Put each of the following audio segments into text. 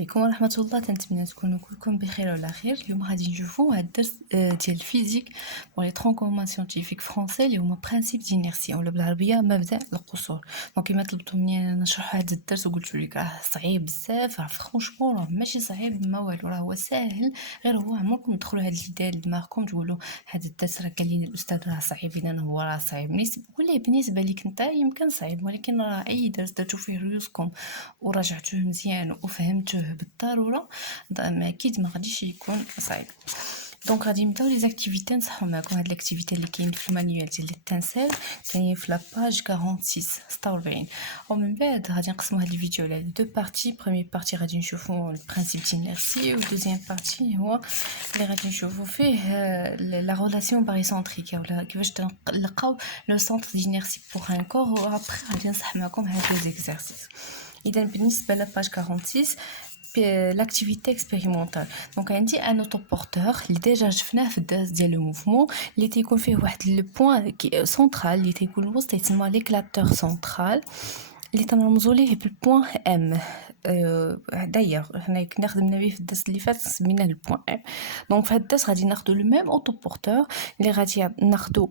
عليكم ورحمة الله. تنتمنى تكونوا كلكم بخير وعلى خير. اليوم غادي نشوفوا هاد الدرس ديال الفيزيك بور لي ترون كومون سيانتيفيك فرونسي اللي هما برينسيپ دينيرسي ولا بالعربيه مبدا القصور. دونك كما طلبتوا مني نشرح هذا الدرس وقلت لك راه صعيب بزاف، راه فرونشمون راه ماشي صعيب ما والو، راه هو ساهل، غير هو عمركم تدخلوا هاد الجدال لدماغكم تقولوا هذا الدرس راه قال لي الاستاذ راه صعيب اذا هو راه صعيب. ولا بالنسبه لك انت يمكن صعيب، ولكن راه اي درس درتو فيه ريوسكم وراجعتوه مزيان وفهمتوه بالضروره ما اكيد ما غاديش يكون صعيب. دونك غادي نبداو لي زاكتيفيتي نصحوا معكم. هاد الاكتيفيتي اللي كاين في المانيوال ديال التنسيل كاين في لاباج 46 ومن بعد غادي نقسموا هاد الفيديو على دو بارتي. بروميير بارتي غادي نشوفوا البرينسيپ دينيرسي، ودوزيام بارتي هو اللي غادي نشوفوا فيه لا ريلاسيون باريسنتريك ولا كيفاش نلقاو لو سونتر دينيرسي بوغ ان كور. وابري غادي نصح معكم هاد لي زيكزارسيس. اذا بالنسبه لاباج 46 l'activité expérimentale. Donc عندي ان اوتوبورتور اللي ديجا شفناه في الدرس ديال لو موفمون اللي تيكون فيه واحد لو بوين سنترال اللي تيكون الوسط يتسمى ليكلاتور سنترال اللي تنرمزوا ليه بالبوين ام. دايوغ حنا كنا خدمنا به في الدرس اللي فات سميناه البوين ام. دونك في هاد الدرس غادي ناخذوا لو ميم اوتوبورتور اللي غادي ناخذوا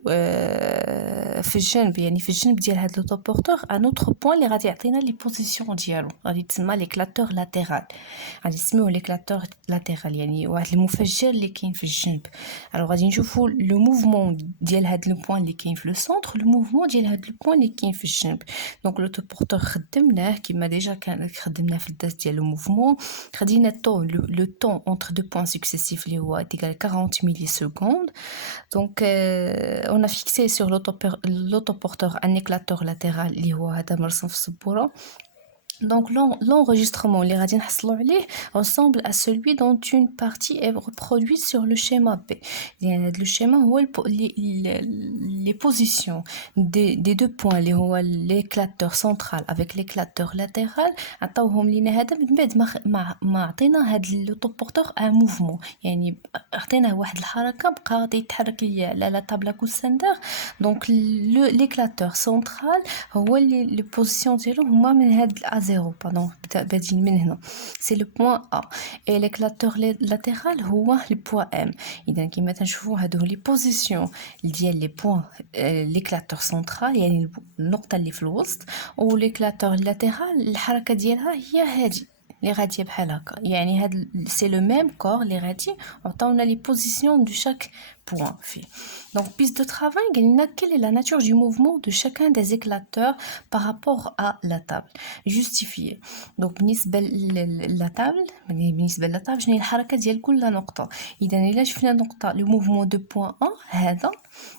في الجنب، يعني في الجنب ديال هاد الاوتوبورتور ان اوتر بوين اللي غادي يعطينا لي بوزيسيون ديالو، غادي تسمى ليكلاتور لاتيرال. غادي نسميوه ليكلاتور لاتيرال يعني واحد المفجر اللي كاين في الجنب. الو غادي نشوفوا لو موفمون ديال هاد لو بوين اللي كاين في لو سونتر، لو موفمون ديال هاد لو بوين اللي كاين في الجنب. دونك لوتوبورتور خدمناه كما ديجا كان خدمناه في الدرس ديال لو موفمون. خدينا لو طون اونتر دو بوين سكسيسيف اللي هو ديال 40 ملي سكوند. دونك on a fixé sur l'autoporteur un éclateur latéral اللي هو هذا مرسوم في السبوره. Donc l'enregistrement اللي غادي نحصلوا عليه ressemble à celui dont une partie est reproduite sur le schéma B. يعني le schéma هو les positions des deux points اللي هو l'éclateur central avec l'éclateur latéral عطاوهم لينا هذا من بعد ما عطينا هذا لوطوبورتور ان موفمون، يعني عطيناه واحد الحركه بقى غادي يتحرك ليا على لا طابله كوساندر. دونك l'éclateur central هو اللي لي بوزيسيون ديالو هما من هاد زيرو باردون بادين من هنا سي لو بوين ا اي ليكلاتور لاتيرال هو البوين ام. اذا كما تنشوفوا هادو لي بوزيسيون ديال لي بوين ليكلاتور سنترال يعني النقطه اللي في الوسط، و ليكلاتور لاتيرال الحركه ديالها هي هادي اللي غاديه بحال هكا. يعني هاد سي لو ميم كور اللي غادي عطاونا لي بوزيسيون دو شاك point fait. Donc piste de travail, quelle est la nature du mouvement de chacun des éclateurs par rapport à la table? Justifier. Donc بالنسبه للتابل شنو هي الحركه ديال كل نقطه. اذا الا شفنا نقطه لو موفمون دو بوين 1 هذا،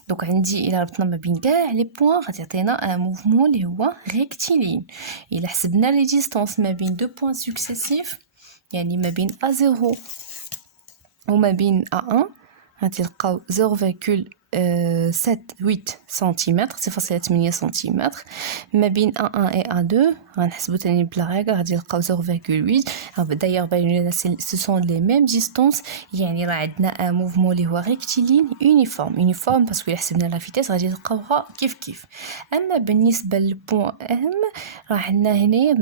دونك عندي الا ربطنا ما بين كاع لي بوين غادي يعطينا ان موفمون اللي هو ريكتيلين. الا حسبنا لي ديستانس ما بين دو بوين سكسيسيف يعني ما بين A0 وما بين A1 غادي نلقاو 0,78 سنتيمتر 0,8 سنتيمتر. ما بين A1 و A2 غنحسبو تاني بلا ريغل غادي نلقاو 0,8. دايوغ باين لنا سو سون لي ميم ديستانس، يعني راه عندنا ان موفمون اللي هو ريكتيلين يونيفورم باسكو الا حسبنا لا فيتيس غادي نلقاوها كيف. اما بالنسبه للبوين ام راه عندنا هنايا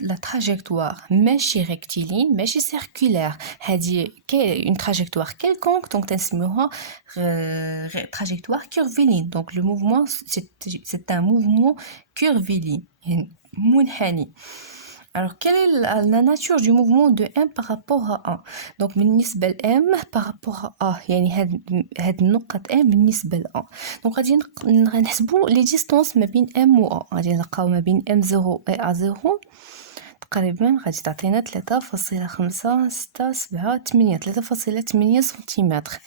لا تراجيكتوار ماشي ريكتيلين ماشي سيركولير، هذه اون تراجيكتوار كيلكونك دونك تنسميوها trajectoire curviligne. Donc le mouvement c'est un mouvement curviligne يعني منحني. Alors quelle est la nature du mouvement de M par rapport à A? Donc بالنسبة ل M par rapport à A يعني هاد النقطة M بالنسبة ل A. Donc غادي نحسبوا les distances ما بين M و A. غادي نلقاو ما بين M0 و A0 تقريبا غادي تعطينا 3.567 سنتيمتر.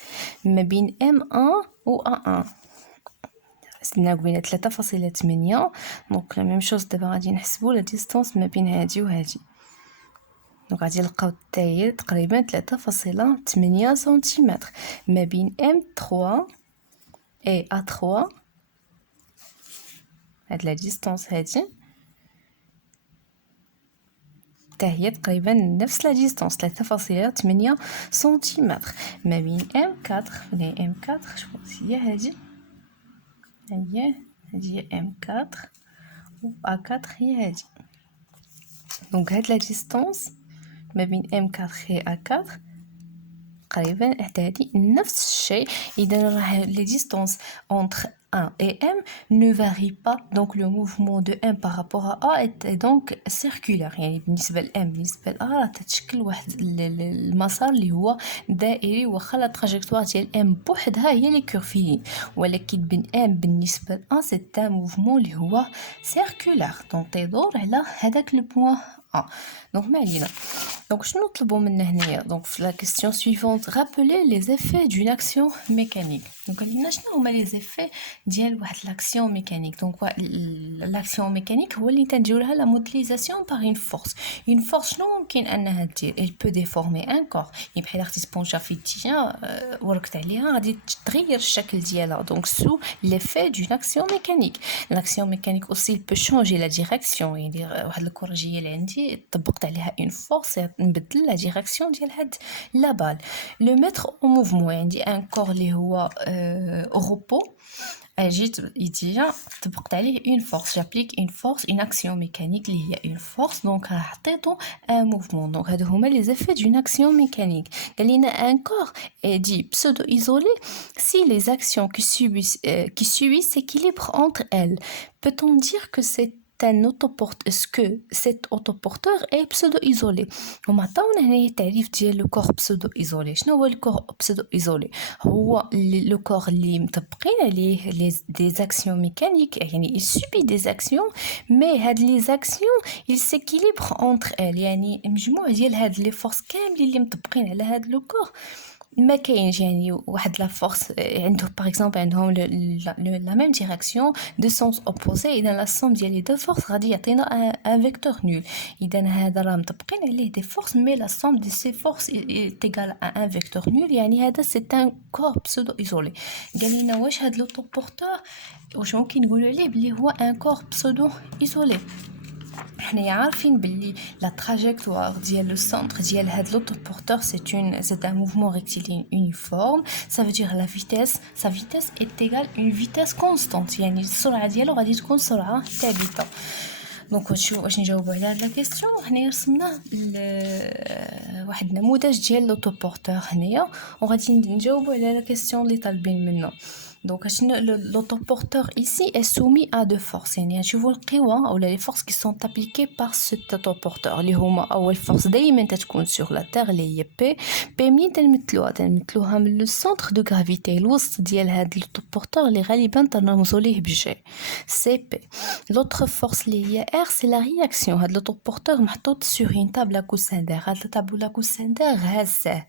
ما بين M1 و A1 حسبنا قلنا 3.8. دونك لا ميم شوز دابا غادي نحسبوا لا ديستانس ما بين هادي وهادي. دونك غادي نلقاو حتى هي تقريبا 3.8 سنتيمتر ما بين M3 و A3. هاد لا ديستانس هادي هي تقريبا نفس لا ديستانس 3.8 سنتيمتر ما بين M4 هنا M4 شوف هي هذه هي M4 و A4 هي هذه. دونك هاد لا ديستانس ما بين M4 et A4 قريبا هذه نفس الشيء. إذا راه les distances entre 1 et M ne varient pas, donc le mouvement de M par rapport à A est donc circulaire. يعني بالنسبة ل M بالنسبة ل A راه تتشكل واحد المسار اللي هو دائري، واخا لا تراجيكتوار ديال M بوحدها هي لي كورفيين، ولكن بين M بالنسبة ل A c'est un mouvement اللي هو circulaire، donc تيدور على هذاك لو بوين A. donc ما علينا. donc شنو نطلبوا منا هنايا؟ donc في la question suivante rappeler les effets d'une action mécanique. donc قال لنا شنو هما les effets ديال واحد l'action mécanique. donc l'action mécanique هو اللي تنديرو لها la modélisation par une force. une force شنو ممكن انها دير؟ elle peut déformer un corps. يعني بحال اختي سبونجا في التيجان وركت عليها غادي تغير الشكل ديالها، donc sous l'effet d'une action mécanique. l'action mécanique aussi peut changer la direction. يعني واحد الكرجيه اللي عندي طبقت عليها une force نبدل لا ديريكسيون ديال هاد لا بال. لو ميتر او موفمون عندي ان كور اللي هو اوروبو، جيت يتيجا طبقت عليه اون فورس، جابليك اون فورس اون اكسيون ميكانيك اللي هي اون فورس، دونك حطيتو ان موفمون. دونك هادو هما لي زيفي دون اكسيون ميكانيك. قال لنا ان كور est dit pseudo-isolé si les actions qui subissent s'équilibrent entre elles. Peut-on dire que c'est un autoporteur, est-ce que cet autoporteur est pseudo-isolé؟ وما عطاونا هنايا التعريف ديال لو كور pseudo-isolé. شنو هو لو كور pseudo-isolé؟ هو لو كور اللي مطبقين عليه des actions mécaniques، يعني il subit des actions mais هاد les actions il s'équilibre entre elles، يعني مجموع ديال هاد لي فورس كاملين اللي مطبقين على هاد لو كور ما كاينش يعني واحد لا فورس عنده باغ اكزومبل عندهم لا ميم ديريكسيون دو سونس اوبوزي. اذا لا سوم ديال لي دو فورس غادي يعطينا ان فيكتور نول. اذا هذا راه مطبقين عليه دي فورس مي لا سوم دي سي فورس تيغال ان فيكتور نول، يعني هذا سي ان كور بسودو ايزولي. قال لنا واش هذا لوطو بورتور واش ممكن نقولوا عليه بلي هو ان كور بسودو ايزولي؟ حنايا عارفين باللي لا تراجيكتوار ديال لو سنتر ديال هاد لوطوبورتور c'est un mouvement rectiligne uniforme. ça veut dire la vitesse sa vitesse est égale une vitesse constante، يعني السرعه ديالو غادي تكون سرعه ثابته. دونك واش نجاوبوا على هاد لا كيسيون؟ حنايا رسمنا واحد النموذج ديال لوطوبورتور هنايا وغادي نجاوبوا على لا كيسيون اللي طالبين منا. Donc l'autoporteur ici est soumis à deux forces. يعني نشوفوا القوى ou les forces qui sont appliquées par cet autoporteur اللي هما اول force دائما تكون sur la terre اللي هي P منين تنمثلوها من لو سنتر دو غرافيتي الوسط ديال هاد لوطوبورتور اللي غالبا تنرمزوا ليه بجي سي بي. l'autre force اللي هي R c'est la réaction. هاد لوطوبورتور محطوط sur une table à coussin d'air. هاد الطابلة كوسان داغ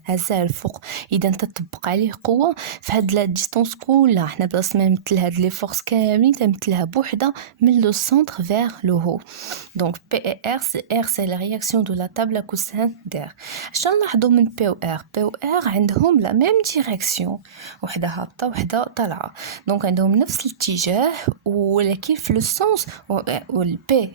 هزاه الفوق. اذا تطبق عليه قوه في هاد لا ديستانس كلها حنا بلاص ما نمثل هاد لي فورس كاملين تنمثلها بوحده من لو سنتر فير لو هو. دونك بي اي ار سي لا رياكسيون دو لا تابل كوسان دير. شنو نلاحظوا من بي و ار عندهم لا ميم ديريكسيون، وحده هابطه وحده طالعه، دونك عندهم نفس الاتجاه ولكن في لو سونس و البي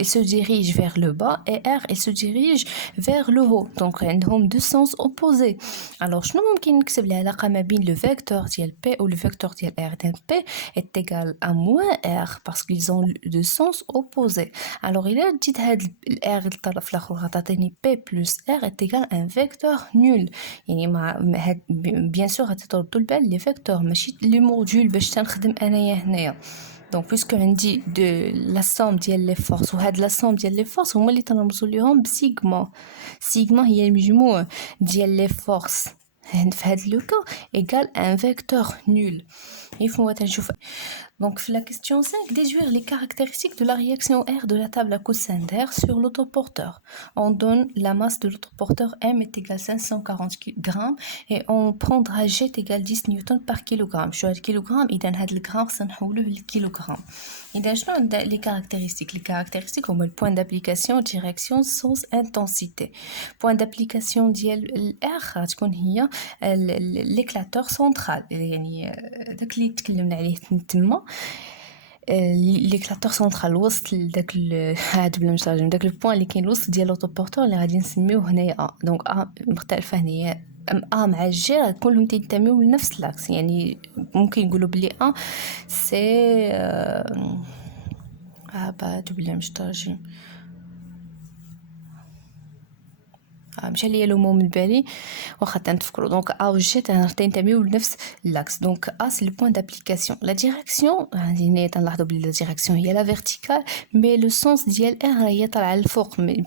il se dirige vers le bas et R il se dirige vers le haut. donc عندهم deux sens opposés. alors شنو ممكن نكتب العلاقه ما بين le vecteur ديال P ou le vecteur ديال R؟ P est égal à moins R parce qu'ils ont deux sens opposés. alors إلا جيت هاد R للطرف الاخر غتعطيني P plus R est égal à un vecteur nul. يعني مع bien sûr غتردوا البال لي فيكتور ماشي لي موديول باش تنخدم انايا هنايا. donc puisque عندي de la somme ديال les forces وهاد la somme ديال les forces هما اللي تنرمزوا ليهم بسيغما. سيغما هي المجموع ديال les forces في هاد لو كا égal à un vecteur nul. يفهموا تنشوف. donc la question 5 déduire les caractéristiques de la réaction R de la table à coussin d'air sur l'autoporteur. on donne la masse de l'autoporteur M est égale 540 grammes et on prendra G est égal 10 newtons par kilogramme. شو هاد kilogramme؟ اذا هاد الغرام سنحولوه للكيلوغرام. اذا شنو عندنا لي كاركتيرستيك؟ لي كاركتيرستيك هما البوين دابليكاسيون ديريكسيون سونس انتنسيتي. بوين دابليكاسيون ديال الار غتكون هي ليكلاتور سنترال، يعني داك اللي تكلمنا عليه تما ليكلاتور سنترال وسط داك هاد بلا مشارجم داك البوين اللي كاين الوسط ديال لوطوبورتور اللي غادي نسميوه هنايا دونك مختلفه هنايا مع جي كلهم تينتميو لنفس لاكس. يعني ممكن نقولوا بلي سي بعد بلا مشترجم مشى ليا لو مو من بالي واخا تنتفكروا. دونك ا و جي تنتميو لنفس لاكس. دونك ا سي لو بوين دابليكاسيون. لا ديريكسيون عندي هنا تنلاحظوا بلي لا ديريكسيون هي لا فيرتيكال، مي لو سونس ديال ار هي طالعه للفوق، بي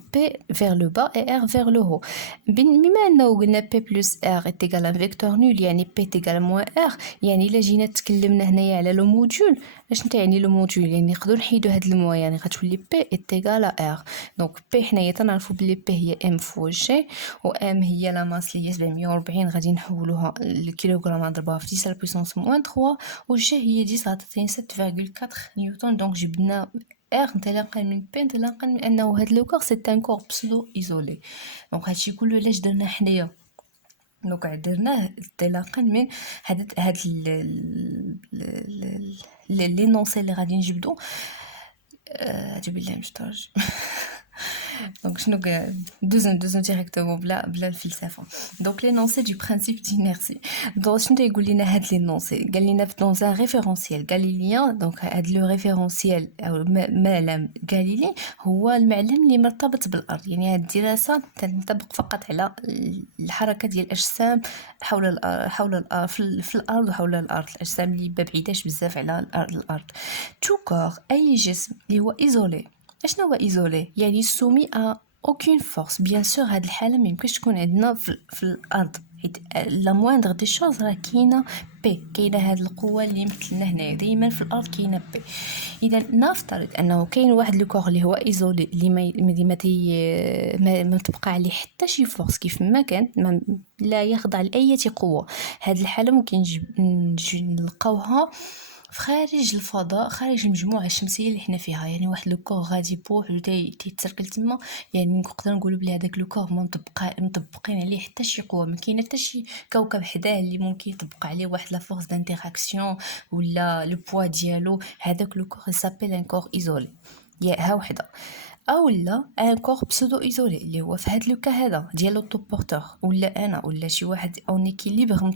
فير لو با اي ار فير لو هو. بما انه قلنا بي بلس ار ايتيغال ان فيكتور نول، يعني بي تيغال موان ار، يعني الا جينا تكلمنا هنايا على لو موديول، اش نتاعني لو موديول؟ يعني نقدروا نحيدو هاد الموا، يعني غتولي بي ايتيغال ار. دونك بي حنايا تنعرفوا بلي بي هي ام فوا جي، و ام هي لا ماس اللي هي 740، غادي نحولوها للكيلوغرام نضربوها في 10 بويسونس موان 3، و جي هي 10 عطاتني 7.4 نيوتن. دونك جبنا ار انطلاقا من بي، انطلاقا من انه هاد لو كور سي ان كور بسودو ايزولي. دونك هادشي كله علاش درنا حنايا، دونك درناه انطلاقا من هاد لي نونسي اللي غادي نجبدو. اعوذ بالله من الشيطان. دونك شنو دوزو ديريكتومون بلا الفلسفه. دونك لينونسي دو برينسيپ d'inertie. دونك شنو تيقول لنا هاد لينونسي؟ قال لنا في دون ان ريفيرونسيال غاليليان. دونك هاد لو ريفيرونسيال او معلم غاليلي هو المعلم اللي مرتبط بالارض. يعني هاد الدراسه تنطبق فقط على الحركه ديال الاجسام حول الارض، في الارض وحول الارض، الاجسام اللي بعيداش بزاف على الارض. تو كور، اي جسم اللي هو ايزولي. اشنو هو ايزولي؟ يعني سومي ا اوكين فورس. بيان سور هاد الحاله ما يمكنش تكون عندنا في الارض، حيت لا مويندغ دي شوز راه كاينه بي، كاينه هاد القوه اللي مثلنا هنا دائما في الارض كاينه بي. اذا نفترض انه كاين واحد لو كور اللي هو ايزولي، اللي ما تبقى عليه حتى شي فورس كيف ما كان، لا يخضع لاي قوه. هاد الحاله ممكن نجي نلقاوها في خارج الفضاء، خارج المجموعه الشمسيه اللي حنا فيها. يعني واحد لو كور غادي بوحدو تيتسركل تما، يعني نقدر نقولوا بلي هذاك لو كور ما مطبقين عليه حتى شي قوه، ما كاين حتى شي كوكب حداه اللي ممكن يطبق عليه واحد لا فورس دانتيراكسيون ولا لو بوا ديالو. هذاك لو كور سابيل ان كور ايزولي. يا ها وحده. اولا ان كور بسودو ايزولي اللي هو في هاد لو كا هذا ديال لوطوبورتور، ولا انا ولا شي واحد اون ايكيليبر،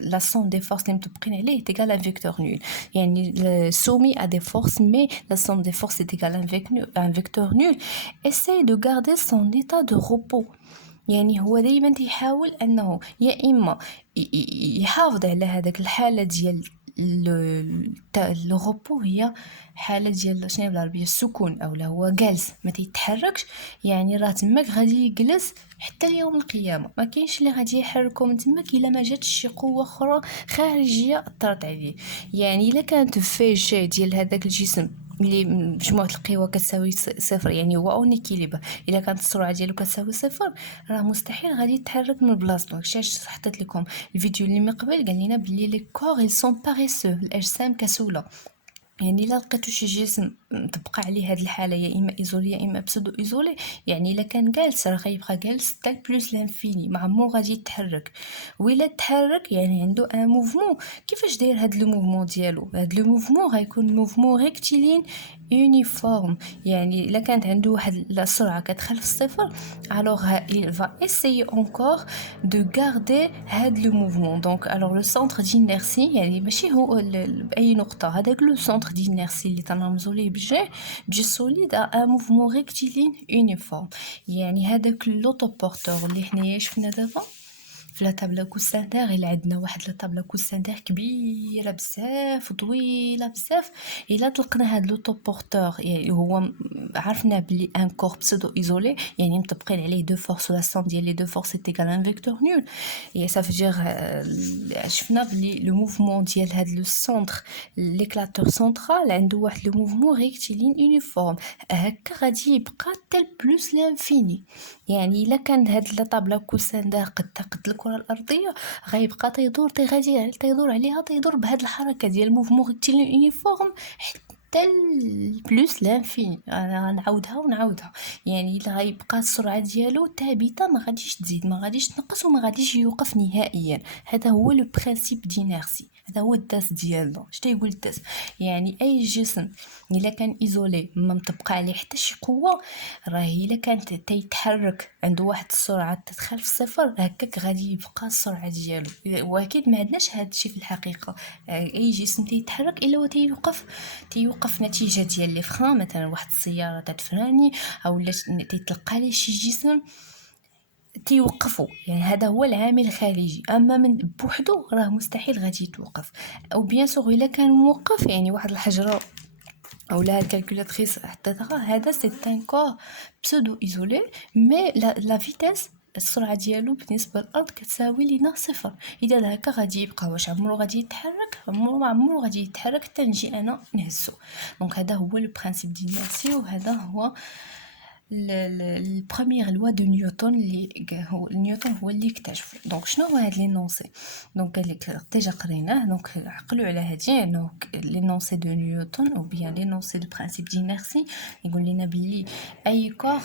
لا سون دي فورس اللي مطبقين عليه تيغال ان فيكتور نول. يعني سومي ا دي فورس، مي لا سون دي فورس تيغال ان فيكتور نول. اساي دو غاردي سون ايتا دو روبو. يعني هو دائما تيحاول انه يا اما يحافظ على هذاك الحاله ديال لو روبو، هي حاله ديال شنو بالعربيه السكون، او لا هو جالس ما تيتحركش. يعني راه تماك غادي يجلس حتى اليوم القيامه، ما كاينش اللي غادي يحركو من تماك الا ما جاتش شي قوه اخرى خارجيه اثرت عليه. يعني الا كانت في جي ديال هذاك الجسم اللي مجموعه القوى كتساوي صفر، يعني هو اون ايكيليبر، الا كانت السرعه ديالو كتساوي صفر، راه مستحيل غادي يتحرك من بلاصتو. علاش حطيت لكم الفيديو اللي من قبل قال لنا بلي لي كور ils sont paresseux، الاجسام كسوله. يعني الا لقيتو شي جسم تبقى عليه هاد الحاله، يا اما ايزولي يا اما بسودو ايزولي، يعني الا كان جالس راه غيبقى جالس حتى بلوس لانفيني، ما عمرو غادي يتحرك. وإلا تحرك يعني عنده ان موفمون. كيفاش داير هاد لو موفمون ديالو؟ هاد لو موفمون غيكون موفمون ريكتيلين يونيفورم. يعني الا كانت عنده واحد السرعه كتخلف الصفر، الوغ il va essayer encore de garder هاد لو موفمون. دونك الوغ لو سونتر d'inertie، يعني ماشي هو باي نقطه، هذاك لو سونتر d'inertie اللي تنرمزوا ليه بجي سوليد ان موفمون ريكتيلين يونيفورم. يعني هذاك لوطوبورتور اللي حنايا شفنا دابا في لا طابله كوساندير، الا عندنا واحد لا طابله كوساندير كبيره بزاف وطويله بزاف، الا طلقنا هاد لوطوبورتور، يعني هو عرفنا بلي ان كور بسودو ايزولي، يعني مطبقين عليه دو فورس، ولا سوم ديال لي دو فورس ايكال ان فيكتور نول. اي صافي جير شفنا بلي لو موفمون ديال هاد لو سونتر ليكلاتور سونترال عنده واحد لو موفمون ريكتيلين يونيفورم، هكا غادي يبقى تال بلوس لانفيني. يعني الا كان هاد لا طابله كوساندير قد الكره الارضيه، غيبقى تيدور غادي تيدور عليها، تيدور بهاد الحركه ديال موفمون ريكتيلين يونيفورم حتى بلوس لانفيني. انا نعاودها ونعاودها. يعني الا غيبقى السرعه ديالو ثابته، ما غاديش تزيد ما غاديش تنقص وما غاديش يوقف نهائيا. هذا هو لو برينسيپ دينيرسي، هذا هو الدرس ديالنا. اش تيقول الدرس؟ يعني اي جسم الا كان ايزولي ما مطبقه عليه حتى شي قوه، راه الا كانت تيتحرك عنده واحد السرعه تتخلف الصفر، هكاك غادي يبقى السرعه ديالو. واكيد ما عندناش هذا الشيء في الحقيقه. اي جسم تيتحرك الا هو تيوقف نتيجه ديال لي فران، مثلا واحد السياره تتفراني، او تيتلقى ليه شي جسم تيوقفوا، يعني هذا هو العامل الخارجي، اما من بوحدو راه مستحيل غادي يتوقف. او بيان سور الا كان موقف يعني واحد الحجره او لا الكالكولاتريس حطيتها، هذا سي ان كور بسودو ايزولي، مي لا فيتاس السرعه ديالو بالنسبه للارض كتساوي لينا صفر. اذا هكا غادي يبقى واش عمرو غادي يتحرك، عمرو غادي يتحرك حتى نجي انا نهزو. دونك هذا هو لو برينسيپ ديال ميرسي، وهذا هو البروميير لوا دو نيوتن اللي هو نيوتن هو اللي اكتشفه. دونك شنو هو هاد لينونسي؟ دونك قال لك ديجا قريناه، دونك عقلوا على هادي. دونك لينونسي دو نيوتن او بيان لينونسي دو برينسيپ دينيرسي يقول لنا بلي اي كور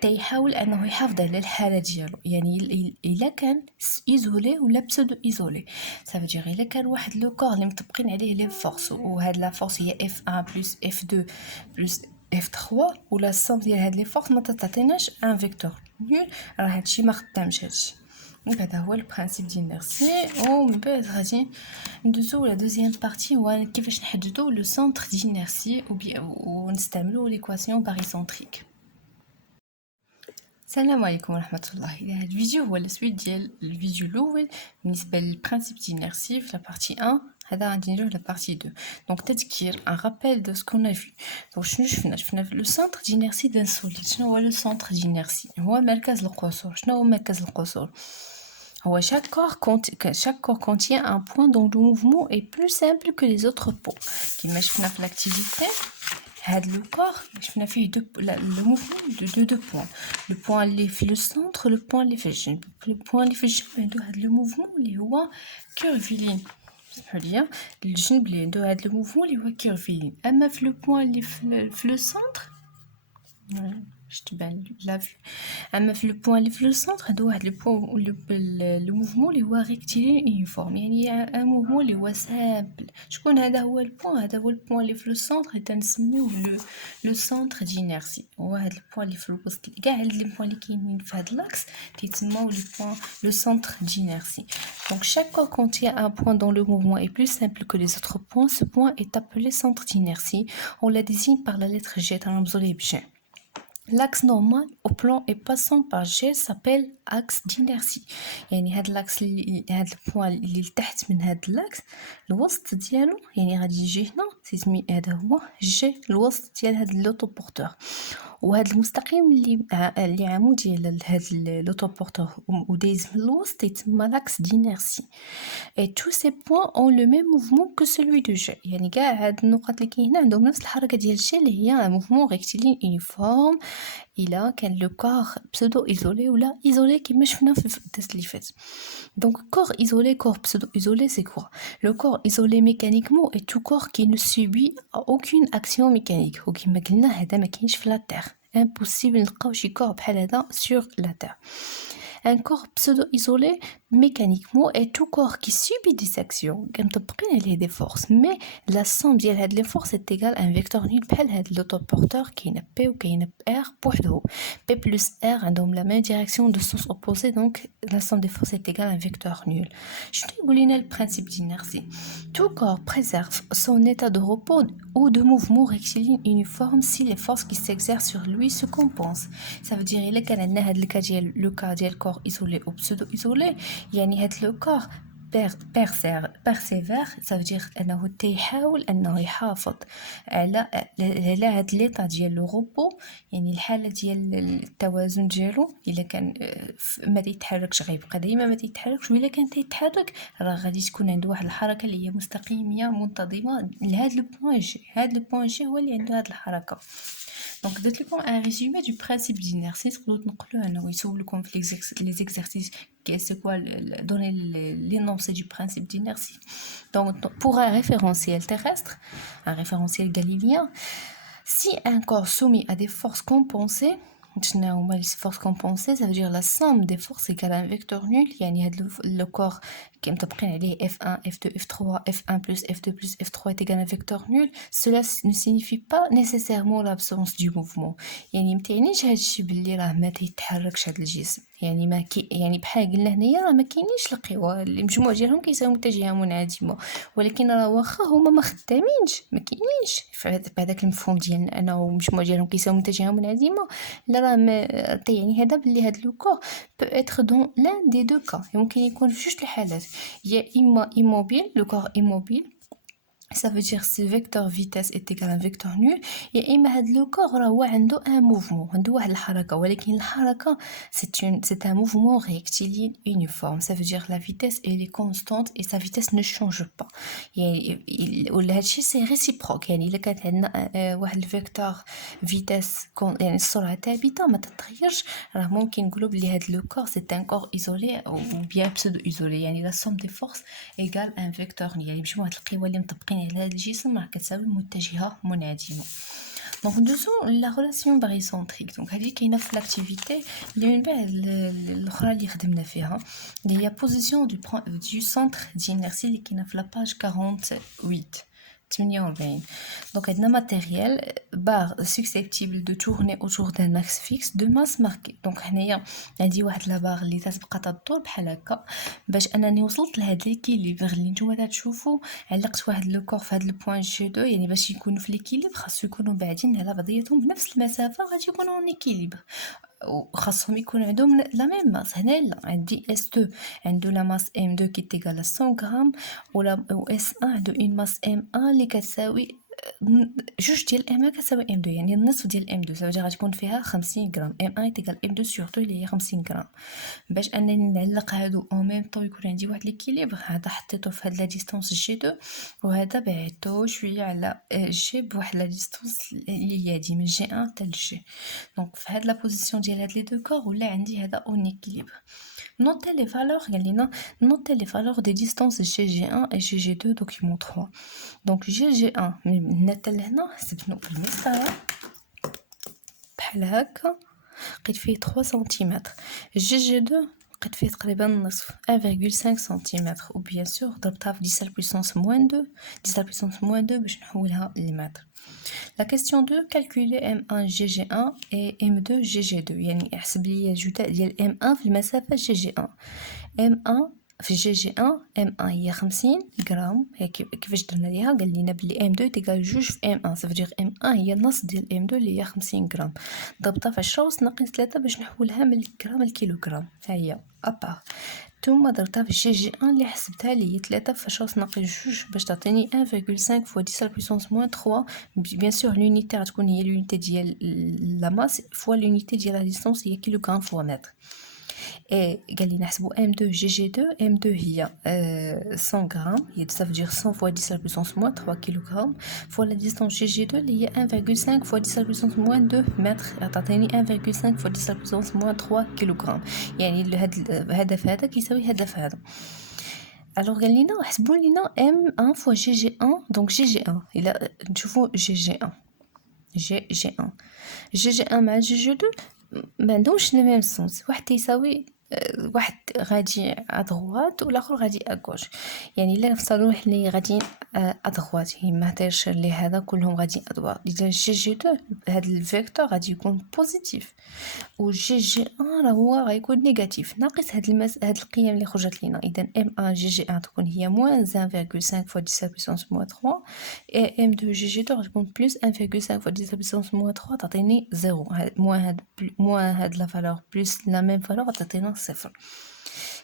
تيحاول انه يحافظ على الحاله ديالو، يعني الا كان ايزولي ولا بسودو ايزولي. صافي دير الا كان واحد لو كور اللي مطبقين عليه لي فورس، وهاد لا فورس هي F1 بلس F2 بلس F3 ولا الصم ديال هاد لي فورس ما تعطيناش ان فيكتور نول، راه هادشي ما خدامش هادشي. دونك هذا هو البرينسيپ ديال ميرسي. ومن بعد غادي ندوزو لا دوزيام بارتي، هو كيفاش نحددو لو سونتر دينيرسي ونستعملو ليكواسيون باريسونتريك. السلام عليكم ورحمة الله. هذا الفيديو هو السويت ديال الفيديو الاول بالنسبه للبرينسيپ دينيرسي في لا بارتي 1. هذا غادي نديرو لا بارتي 2. دونك تذكير ان رابيل دو سكون في. دونك شنو شفنا في لو سونتر دينيرسي دان سوليد. شنو هو لو سونتر دينيرسي؟ هو مركز القصور. شنو هو مركز القصور؟ هو chaque corps contient un point dont le mouvement est plus simple que les autres points. كما شفنا في l'activité هاد لو كور شفنا فيه لو موفمون دو بوين. لو بوين اللي في لو سونتر، لو بوين اللي في الجنب. لو بوين اللي في الجنب عنده هاد لو موفمون اللي هو كيرفيلين، سمحوا لي الجنب اللي عنده هاد لو موفمون اللي هو كيرفيلين. اما في لو بوين اللي في لو سونتر تبان لا في، اما في لو بوين اللي في لو سونتر هذا واحد لو بوين لو موفمون اللي هو ريكتيلين يونيفورم، يعني ان موفمون اللي هو سامبل. شكون هذا هو البوين؟ هذا هو البوين اللي في لو سونتر اللي تنسميوه لو سونتر دينيرسي. وهذا البوين اللي في الوسط كاع هاد لي بوين اللي كاينين في هاد لاكس تيتسموا لي بوين لو سونتر دينيرسي. Donc chaque corps contient un point dont le mouvement est plus simple que les autres points. Ce point est appelé centre d'inertie. On la désigne par la lettre G. L'axe normal au plan et passant par G s'appelle axe d'inertie. يعني هاد الاكس هاد البوان اللي لتحت من هاد الاكس الوسط ديالو، يعني غادي يجي هنا سيسمي هذا هو جي الوسط ديال هاد لوطوبورتور. وهاد المستقيم اللي عمودي على هاد لوطوبورتور ودايز من الوسط يتسمى لاكس دينيرسي. et tous ces points ont le même mouvement que celui de G. يعني كاع هاد النقط اللي كاينين عندهم نفس الحركه ديال G اللي هي موفمون ريكتيلين يونيفورم. الا كان لو كور بسودو ايزولي ولا ايزولي كما شفنا في الدرس اللي فات. Donc corps isolé, corps pseudo-isolé, c'est quoi? Le corps isolé mécaniquement est tout corps qui ne subit aucune action mécanique. وكما قلنا هذا ما كاينش في لا تير. Impossible نلقاو شي كور بحال هذا sur la terre. Un corps pseudo-isolé mécaniquement est tout corps qui subit des actions كمطبقين عليه des forces, mais la somme ديال هاد les forces est égale à un vecteur nul بحال هاد l'autoporteur كاينه P وكاينه R بوحدو. P plus R عندهم la même direction de sens opposé, donc la somme des forces est égale à un vecteur nul. شنو يقول لنا البرانسيپ d'inertie? Tout corps préserve son état de repos ou de mouvement rectiligne uniforme si les forces qui s'exercent sur lui se compensent. Ça veut dire إلا كان عندنا هاد لو كا ديال كور isolé ou pseudo-isolé، يعني هاد لو كور persévère. ça veut dire انه تيحاول انه يحافظ على هاد ليطا ديال لو روبو، يعني الحاله ديال التوازن ديالو. الا كان ما تيتحركش غيبقى ديما ما تيتحركش، والا كان تيتحرك راه غادي تكون عنده واحد الحركه اللي هي مستقيمه منتظمه لهاد لو بوين جي. هاد لو بوين جي هو اللي عنده هاد الحركه. Donc درت لكم ان ريزومي دو برينسيپ دينيرسي، تقدروا تنقلوه انه يسولكم في لي زيكزارسيس c'est quoi donner l'énoncé du principe d'inertie. Donc pour un référentiel terrestre, un référentiel galilien, si un corps soumis à des forces compensées, les forces compensées, ça veut dire la somme des forces égale à un vecteur nul. يعني هاد le corps qui مطبقين عليه F1, F2, F3, F1 plus F2 plus F3 est égal à un vecteur nul. Cela ne signifie pas nécessairement l'absence du mouvement. يعني متعنيش هادشي باللي راه ما تيتحركش هاد الجسم. يعني ما كي يعني بحال قلنا هنايا راه ما كاينينش القوى المجموع ديالهم كيساوي متجهه منعدمه، ولكن راه واخا هما ما خدامينش ما كاينينش بهذاك المفهوم ديالنا انه المجموع ديالهم كيساوي متجهه منعدمه. لا راه يعني هذا بلي هذا لو كور بو اتر دون لان دي دو كا، ممكن يكون في جوج الحالات، يا اما immobile لو كور immobile ça veut dire si vecteur vitesse est égal à vecteur nul. يا اما هاد لو كور راهو عنده ان موفمون، عنده واحد الحركه، ولكن الحركه c'est un mouvement rectiligne uniforme. Ça veut dire la vitesse elle est constante et sa vitesse ne change pas. يعني ولا هادشي سي ريسيبروك، يعني الا كانت عندنا واحد الفيكتور فيتاس يعني السرعه ثابته ما تتغيرش، راه ممكن نقولوا بلي هاد لو كور سي ان كور ايزولي او بيان بسودو ايزولي. يعني لا سوم دي فورس ايغال ان فيكتور، يعني مجموعه القوى اللي مطبقين على هذا الجسم راه كتساوي متجهه منعدمه. دونك ندوزو لا ريلاسيون باريسونتريك. دونك هذه كاينه في لاكتيفيتي اللي من بعد الاخرى اللي خدمنا فيها، اللي هي بوزيسيون دو سنتر دينيرسي اللي كاينه في لاباج 48. Donc, un matériel barre susceptible de tourner autour d'un axe fixe de masse marquée. Donc, هنايا عندي واحد لا باغ اللي تتبقى تدور بحال هكا. باش انني وصلت لهاد ليكيليبر اللي نتوما تشوفوا، علقت واحد لو كور في هاد البوين جي دو، يعني باش يكونوا في ليكيليبر خاصو يكونوا بعدين على بعضياتهم بنفس المسافه، غادي يكونوا ان ايكيليبر وخاصهم يكون عندهم لا ميم ماس. هنا لا، عندي اس 2 عنده لا ماس ام 2 كي تيغال 100 غرام، ولا اس 1 عنده اون ماس ام 1 اللي كتساوي جوج ديال ام 1 كتساوي ام 2، يعني النصف ديال ام 2، سواء غتكون فيها 50 غرام. ام 1 تيغال ام 2 سورتو اللي هي 50 غرام. باش انني نعلق هادو او ميم طون يكون عندي واحد ليكيليبر، هذا حطيته في هاد لا ديستانس جي 2 وهذا بعدته شويه على جي بواحد لا ديستانس اللي هي هادي من جي 1 حتى لجي. دونك في هاد لا بوزيسيون ديال هاد لي دو كور ولا عندي هذا اون ايكيليبر. Notez les valeurs, notez les valeurs des distances GG1 et GG2 document 3. Donc GG1 نتا لهنا حسبنا في المسطره بحال هكا، لقيت فيه 3 سنتيمتر. GG2 لقيت فيه تقريبا نصف 1.5 سنتيمتر، وبيان سور ضربتها في 10 puissance moins 2 10 puissance moins 2 باش نحولها للمتر. La question 2, calculer M1 GG1 et M2 GG2. يعني احسب لي الجداء ديال M1 في المسافة GG1. M1 في GG1 M1 هي 50 غرام، هي كيفاش درنا ليها؟ قال لنا بلي M2 تيقال جوج في M1، صافي M1 هي النص ديال M2 اللي هي 50 غرام، ضربتها في 10 أس ناقص 3 باش نحولها من الغرام للكيلوغرام. ها هي ابار. ثم درتها في جي جي 1 اللي حسبتها لي هي 3 في 10 ناقص 2 باش تعطيني 1.5 fois 10 puissance moins 3. بيان سور لونيتي غتكون هي لونيتي ديال لا ماس فوا لونيتي ديال لا ديستانس هي كيلوغرام فوا متر. اي قال لي نحسبوا M2 GG2. M2 هي 100 غرام، هي ça veut dire 100 fois 10 puissance moins 3 كيلوغرام فوا لا ديستانس GG2 اللي هي 1.5 fois 10 puissance moins 2 متر، تعطيني 1.5 fois 10 puissance moins 3 كيلوغرام. يعني هاد الهدف هذا كيساوي هدف هذا. الوغ قال لنا حسبوا لنا M1 fois GG1. دونك GG1 الا نشوفوا GG1 GG1 مع GG2 ما عندهمش لو ميم سونس، واحد تيساوي واحد غادي ادغوات والاخر غادي اكوش. يعني الا نفترضوا حنا غاديين ادغوات، هي ما هديرش لي هذا كلهم غادي ادوار، اذا جي جي 2 هذا الفيكتور غادي يكون بوزيتيف، و جي جي 1 راه هو غيكون نيجاتيف ناقص هاد القيم اللي خرجت لينا. اذا ام 1 جي جي 1 تكون هي موان 1.5 fois 10 puissance moins 3 et ام 2 جي جي 2 غتكون بلس 1.5 fois 10 puissance moins 3 تعطيني 0. موان هاد لا فالور بلس لا ميم فالور تعطينا صفر.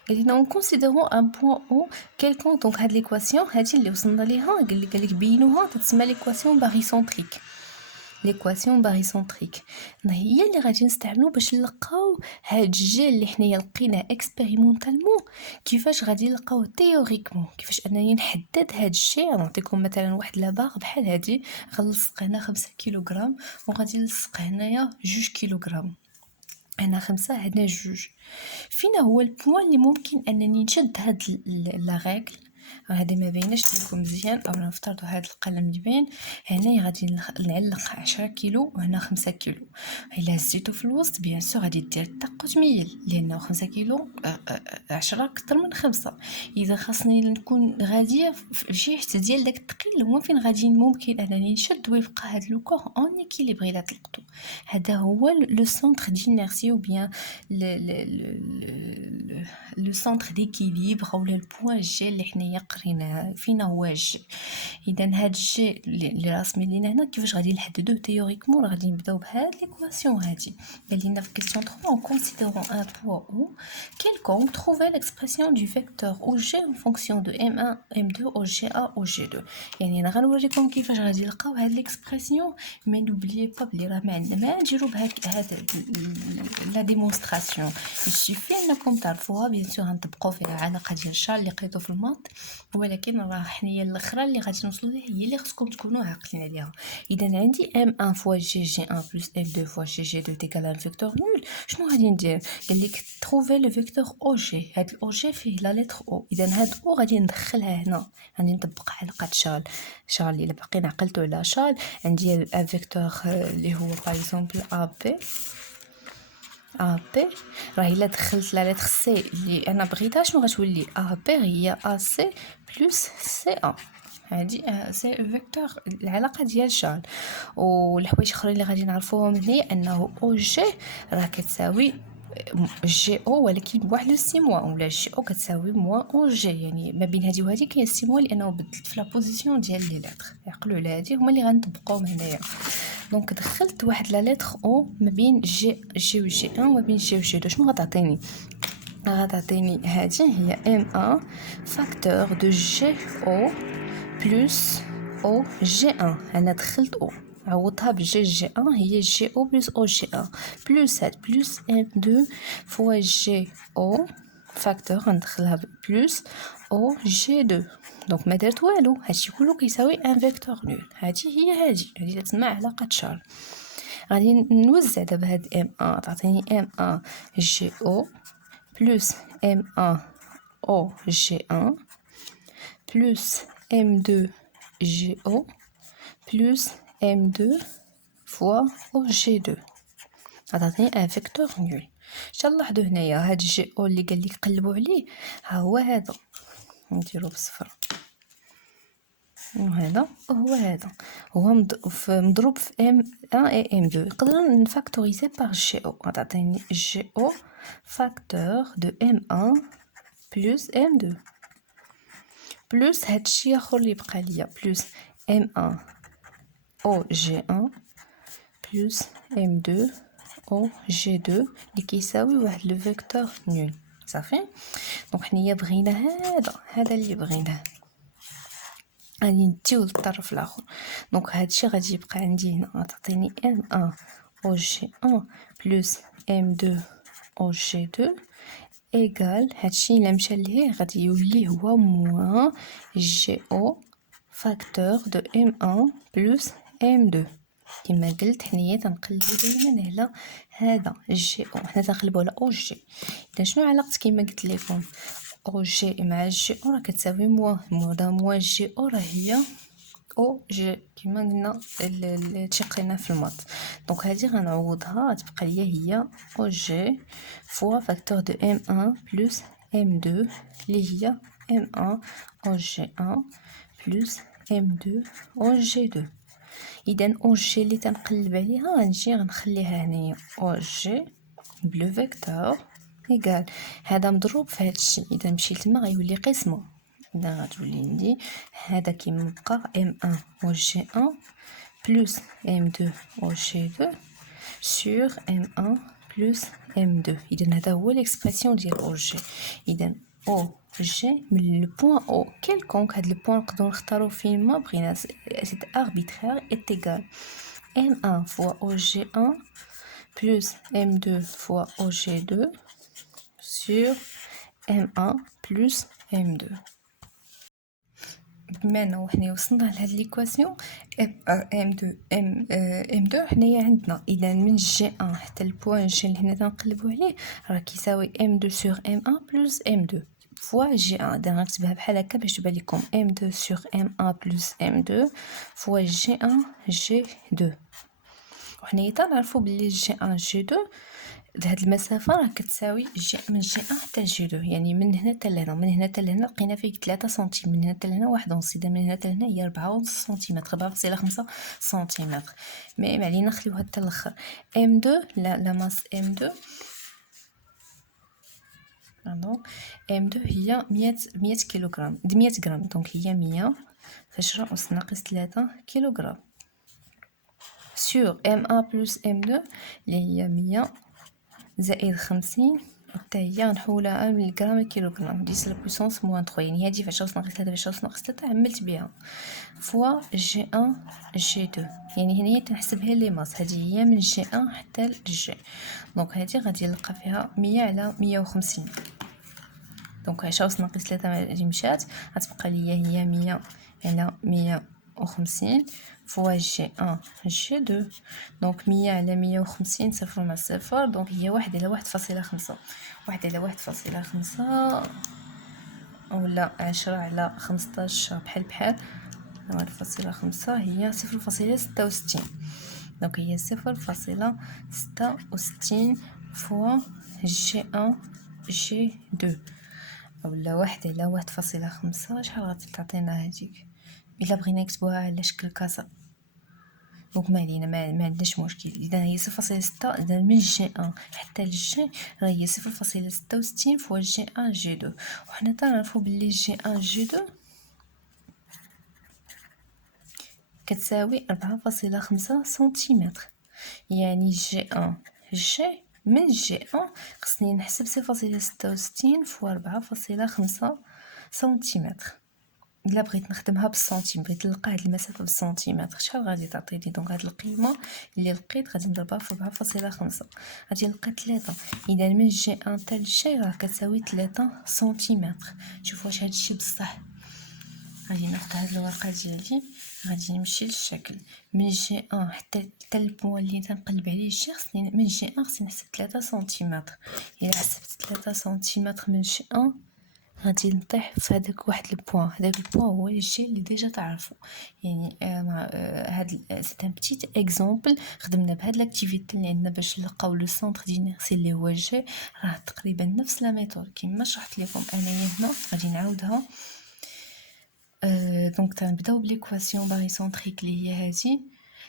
قال لنا on considérons un point O quelconque. دونك هاد ليكواسيون هادي اللي وصلنا ليها قال لك بينوها تتسمى ليكواسيون باريسونتريك. ليكواسيون باريسونتريك هي اللي غادي نستعملو باش نلقاو هاد الجي اللي حنايا لقيناه اكسبيريمونطالمون كيفاش غادي نلقاو تيوريكمون كيفاش انني نحدد هاد الجي. نعطيكم مثلا واحد لاباغ بحال هادي، غنلصق هنا 5 كيلوغرام وغادي نلصق هنايا 2 كيلوغرام، هنا 5 هنا 2. فينا هو البوان اللي ممكن انني نشد هاد لا ريغل هذه ما بيناش لكم مزيان، او نفترضوا هذا القلم اللي باين هنا غادي نعلق 10 كيلو وهنا 5 كيلو. الا هزيتو في الوسط بيان سور غادي دير الطق وتميل، لانه 5 كيلو 10 اكثر من 5. اذا خاصني نكون غاديه في شي حته ديال داك الثقيل، هو فين غادي ممكن انني نشد ويبقى هذا لو كور اون اكيليبري. لا طلقتو، هذا هو لو سونتر دينيرسي او بيان لو سونتر ديكيليبر او البوين جي اللي حنايا قريناه فينا هو الجي. اذا هاد الجي اللي راسمين لينا هنا كيفاش غادي نحددوه تيوريكمون؟ غادي نبداو بهاد ليكواسيون هادي. قال لنا في كيسيون 3 en considérant un poids ou quelconque, trouvez l'expression du vecteur OG en fonction de M1, M2, OGA, OG2. يعني انا غنوريكم كيفاش غادي نلقاو هاد ليكسبرسيون. مي نوبليي با بلي راه ما عندنا ما نديرو بهاك هاد لا ديمونستراسيون. يسيفي انكم تعرفوها بيان سور غنطبقوا فيها علاقه ديال شال اللي قريتو في الماط، ولكن راه حنايا الاخرى اللي غادي نوصلوا ليها هي اللي خصكم تكونوا عاقلين عليها. اذا عندي M1 fois GG1 plus M2 fois GG2 égale un vecteur nul. شنو غادي ندير؟ قال لك trouver le vecteur OG. هاد OG فيه لا لتر O. اذا هاد O غادي ندخلها هنا، غادي نطبق علاقه شال. شال اللي باقي عقلتو على شال، عندي ان فيكتور اللي هو باغ اكزومبل AB. AB راه الا دخلت لا لتر سي اللي انا بغيتها شنو غتولي؟ AB هي AC بلس CA. هادي سي فيكتور العلاقه ديال شال. والحوايج اخرين اللي غادي نعرفوهم هي انه او جي راه كتساوي جي او ولكن بواحد لو سيموا، ولا جي او كتساوي موا او جي. يعني ما بين هذه وهذه كاين سيموا لانه بدلت في لا بوزيسيون ديال لي لتر. عقلوا على هذه هما اللي غنطبقوهم هنايا. دونك دخلت واحد لا لتر او ما بين جي و جي 1 وما بين جي و جي 2. شنو غتعطيني؟ غتعطيني هذه هي M1 فاكتور دو جي او بلس او جي 1. انا دخلت او عوضها بجي جي 1 هي جي او بلس او جي 1 بلس هاد بلس ام 2 فوا جي او فاكتور غندخلها بلس او جي 2. دونك ما درت والو، هادشي كله كيساوي ان فيكتور نول. هادي تسمى علاقه شارل. غادي نوزع دابا هاد ام 1 تعطيني ام 1 جي او بلس ام 1 او جي 1 بلس M2 GO plus M2 fois OG2 غتعطيني ان فيكتور نول. شحال نلاحظوا هنايا هاد جي او اللي قال لك قلبوا عليه ها هو هذا، نديرو بالصفر، وهذا هو هذا هو مضروب في M1 et M2. نقدر نفاكتوريزي باغ جي او. غتعطيني جي او فاكتور دو M1 plus M2 بلس هادشي اخر اللي بقى ليا بلس M1 او جي 1 بلس M2 او جي 2 اللي كيساوي واحد لو فيكتور نول. صافي. دونك حنايا بغينا هذا اللي بغيناه، غادي نديو للطرف الاخر. دونك هادشي غادي يبقى عندي هنا غتعطيني M1 او جي 1 بلس M2 او جي 2 ايغال هادشي الا مشى لهيه غادي يولي هو موان جي او فاكتور دو ام 1 بلس ام 2. كما قلت حنايا تنقلبو دائما على هذا جي او، حنا تنقلبو على او جي. اذا شنو علاقه كما قلت لكم او جي مع جي او؟ راه كتساوي موان جي او راه هي او جي كما قلنا اللي قرينا في الماط. دونك هذه غنعوضها غتبقى ليا هي او جي فوا فاكتور دو ام 1 بلس ام 2 اللي هي ام 1 او جي 1 بلس ام 2 او جي 2. اذا او جي اللي تنقلب عليها غنجي غنخليها هنايا او جي بلو فيكتور ايغال هذا مضروب في هادشي. اذا مشيت تما غيولي قسمه. إذا غتولي عندي هذا كيما بقى M1 au G1 plus M2 au G2 sur M1 plus M2. إذا هذا هو l'expression ديال OG. إذا OG من le point O quelconque، هاد le point نقدرو نختارو فين ما بغينا، c'est arbitraire est égal M1 fois OG1 plus M2 fois OG2 sur M1 plus M2. بما انه حنا وصلنا لهاد ليكواسيون ام2 حنايا عندنا اذا من جي 1 حتى البوان جي اللي هنا تنقلبوا عليه راه كيساوي ام2 سور ام1 بلس ام2. fois G1. دابا نكتبها بحال هكا باش تبان لكم M2 sur M1 plus M2 fois G1 G2. وحنايا تنعرفوا بلي G1 G2 هاد المسافه راه كتساوي من G1 حتى G2، يعني من هنا حتى لهنا، من هنا حتى لهنا لقينا فيه 3 سنتيم، من هنا حتى لهنا 1.5، اذا من هنا حتى لهنا هي 4.5 سنتيمتر، 4.5 سنتيمتر. مي علينا نخليوها حتى الاخر. M2 لا ماس M2 M2 هي 100 كيلوغرام، 100 غرام، دونك هي 100 فاش ناقص 3 كيلوغرام سور M1 بلس M2 اللي هي 100 زائد 50 حتى هي نحولها للغرام الكيلوغرام 10 لبويسونس موان 3، يعني هادي فاش ناقص 3 فاش ناقص 3 عملت بها فوا G1 G2، يعني هنايا تنحسبها لي ماس، هذه هي من G1 حتى ل G، دونك هذه غادي نلقى فيها 100 على 150، دونك 10 ناقص 3 اللي مشات غتبقى ليا هي 100 على 150 فوا G1 G2، دونك 100 على 150 صفر مع صفر، دونك هي 1 على 1.5، 1 على 1.5 اولا 10 على 15 بحال 1.5 هي 0.66، دونك هي 0.66 فوا G1 G2 اولا 1 على 1.5. شحال غادي تعطينا هذيك الا بغينا نكتبوها على شكل كاسه؟ دونك ما علينا، ما عندناش مشكل. اذا هي 0.6، اذا من G1 حتى للجي راه هي 0.66 فوا G1 G2، وحنا تنعرفوا باللي G1 G2 كتساوي 4.5 سنتيمتر، يعني G1 G من G1 خصني نحسب 0.66 فوا 4.5 سنتيمتر. الا بغيت نخدمها بالسنتيم، بغيت نلقى هاد المسافه بالسنتيمتر، شحال غادي تعطيني؟ دونك هاد القيمه اللي لقيت غادي نضربها في 4.5 غادي نلقى 3، اذا من G1 حتى لجي راه كتساوي 3 سنتيمتر. شوفوا واش هادشي بصح. غادي ناخذ هاد الورقه ديالي، غادي نمشي للشكل من G1 حتى البوان اللي تنقلب عليه G، خصني من G1 خصني نحسب 3 سنتيمتر. الا حسبت 3 سنتيمتر من G1 غادي نطيح في هذاك واحد البوان، هذاك البوان هو الشيء اللي ديجا تعرفوا، يعني هاد سيت ان بتيت اكزامبل خدمنا بهاد لاكتيفيتي اللي عندنا باش نلقاو لو سونتر دينيرسي اللي هو جي، راه تقريبا نفس لا ميثود كيما شرحت لكم انايا هنا. غادي نعاودها. دونك تنبداو بليكواسيون باريسونتريك اللي هي هذه،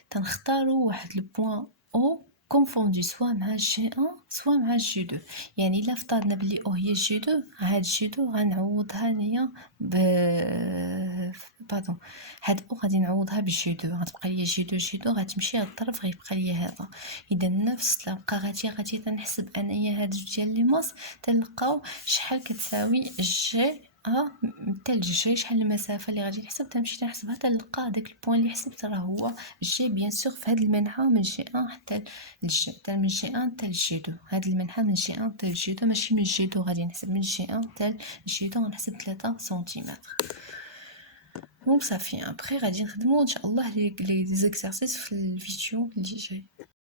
تنختاروا واحد البوان او كونفوندي سوا مع G1 سوا مع G2، يعني الا افترضنا بلي او هي G2، هاد G2 غنعوضها هنايا باردون، هاد او غادي نعوضها ب G2، غتبقى ليا G2 غتمشي هاد الطرف غيبقى ليا هذا، اذا نفس الطريقه غادي تنحسب انايا هاد جوج ديال لي ماس تنلقاو شحال كتساوي G حتى لجي، شحال المسافه اللي غادي نحسب تنمشي نحسبها تنلقى داك البوان اللي حسبت راه هو جي. بيان سور في هذا المنحى من G1 حتى لجي، حتى من G1 حتى G2، هذا المنحى من G1 حتى G2 ماشي من G2 غادي نحسب من G1 حتى G2 غنحسب 3 سنتيمتر. دونك صافي ابري غادي نخدموا ان شاء الله لي زيكزارسيس في الفيديو اللي جاي.